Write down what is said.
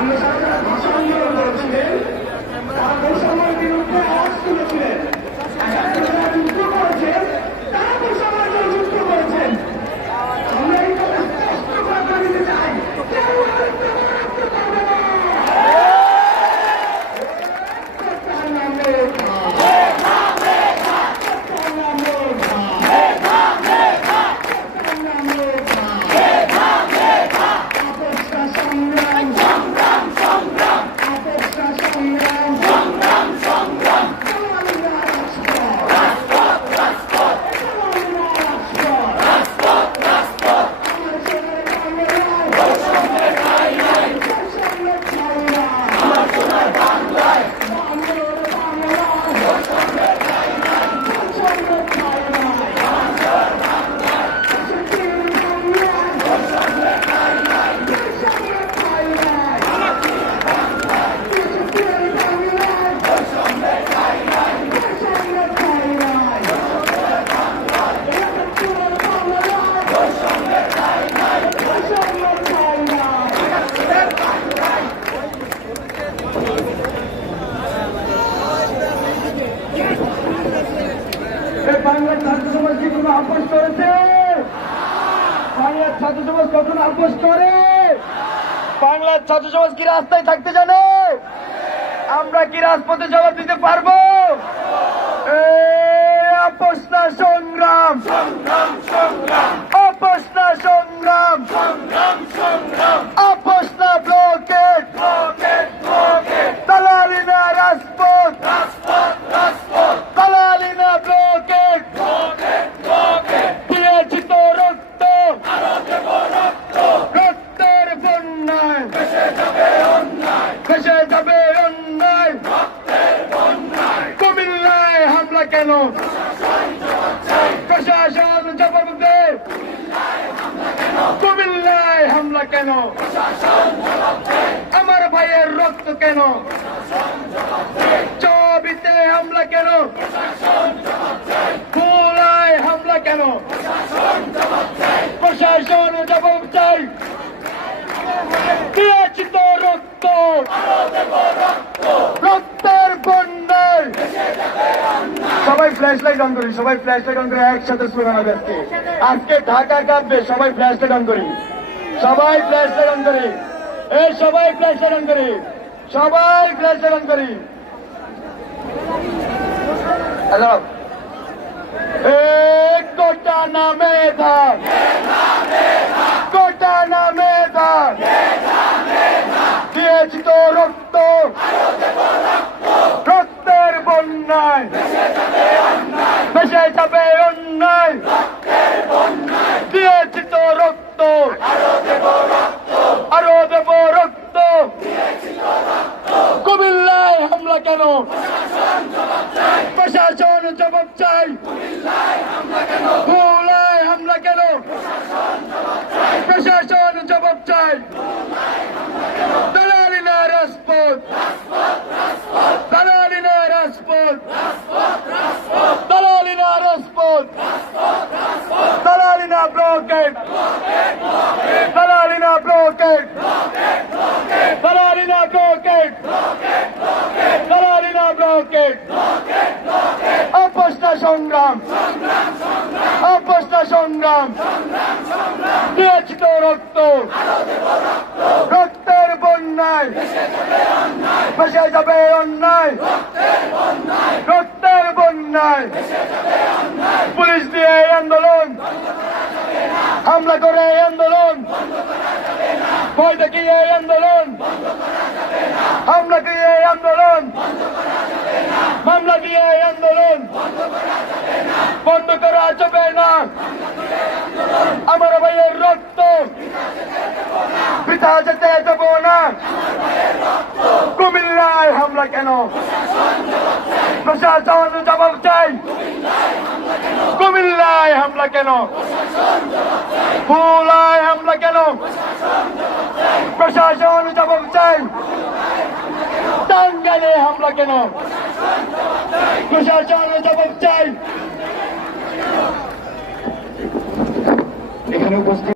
বাংলা সরকার ভাষা আন্দোলন করেছিলেন, তারা বৈষম্যের বিরুদ্ধে আওয়াজ তুলেছিলেন। একাত্তরে যারা যুদ্ধ করেছেন তারা বৈষম্যের যুদ্ধ করেছেন। আমরা এই কথা স্পষ্ট করে দিতে চাই, কেউ রাজত্ব করতে পারবে না। বাংলার ছাত্র সমাজ কি কোনো আপোষ করেছে? বাংলার ছাত্র সমাজ কখন আপোষ করে? বাংলার ছাত্র সমাজ কি রাস্তায় থাকতে জানে? আমরা কি রাজপথে জবাব দিতে পারবো? আপোষ না সংগ্রাম, আপোষ না সংগ্রাম, আপোষ না ব্লকেট, দালালি না রাজপথ, দালালি না ব্লকেট। দিয়েছি তো রক্ত, রক্তের বন্যায় ভেসে যাবে অন্যায়। কুমিল্লায় হামলা কেন? প্রশাসন জবাব দে। কুমিল্লায় হামলা কেন? আমার ভাইয়ের রক্ত কেন? চবিতে হামলা কেন? খুলনায় হামলা কেন? প্রশাসন জবাব চাই। দিয়েছি তো রক্ত, রক্তের বন্যায়। সবাই ফ্ল্যাশ লাইট অন করি, সবাই ফ্ল্যাশ লাইট অন করে একসাথে স্লোগান হবে আজকে। আজকে ঢাকা কাঁপবে, সবাই ফ্ল্যাশ লাইট অন করি, সবাই ফ্ল্যাশ লাইট অন করি, সবাই ফ্ল্যাশ লাইট অন করি, সবাই ফ্ল্যাশ লাইট অন করি। হ্যালো, কোটা না মেধা, কোটা না মেধা। দিয়েছি তো রক্ত, রক্তের বন্যায় ভেসে যাবে অন্যায়। দিয়েছি তো রক্ত, আরো দেব রক্ত। কুমিল্লায় হামলা কেন? প্রশাসন জবাব চাই। খুলনায় হামলা কেন? প্রশাসন জবাব চাই। দালালি না রাজপথ, দালালি না রাজপথ, দালালি না রাজপথ, দালালি না ব্লকেট, দালালি না ব্লকেট, দালালি না ব্লকেট, দালালি না ব্লকেট। আপোষ না সংগ্রাম, আপোষ না সংগ্রাম। দিয়েছি তো রক্ত, রক্তের বন্যায় ভেসে যাবে অন্যায়, রক্তের বন্যায়। পুলিশ দিয়ে আন্দোলন, হামলা করে আন্দোলন, ভয় দেখিয়ে আন্দোলন, হামলা দিয়ে আন্দোলন, মামলা দিয়ে আন্দোলন বন্ধ করা যাবে না। আমার ভাইয়ের রক্ত বৃথা যেতে দেব না। কুমিল্লায় হামলা কেন? প্রশাসন জবাব চাই। কুমিল্লায় হামলা কেন? খুলনায় হামলা কেন? প্রশাসন জবাব চাই। টাঙ্গাইলে হামলা কেন? প্রশাসন জবাব চাই। এখানে উপস্থিত